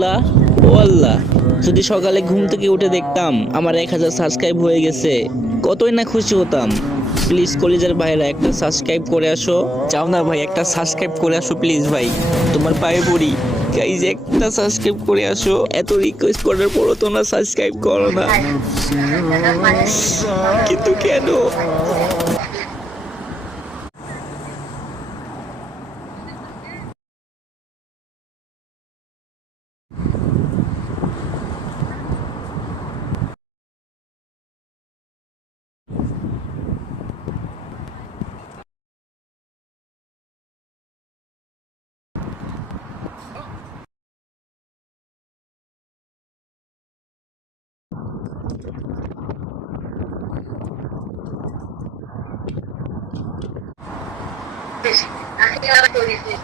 আল্লাহ, ও আল্লাহ, যদি সকালে ঘুম থেকে উঠে দেখতাম আমার 1000 সাবস্ক্রাইব হয়ে গেছে, কতই না খুশি হতাম। প্লিজ কলিজার ভাইরা একটা সাবস্ক্রাইব করে আসো। যাও না ভাই, একটা সাবস্ক্রাইব করে আসো প্লিজ ভাই, তোমার পায়ে পড়ি। গাইজ একটা সাবস্ক্রাইব করে আসো, এত রিকোয়েস্ট করার পরও তোমরা সাবস্ক্রাইব করো না, কিন্তু কেন? Así ahora tú dices,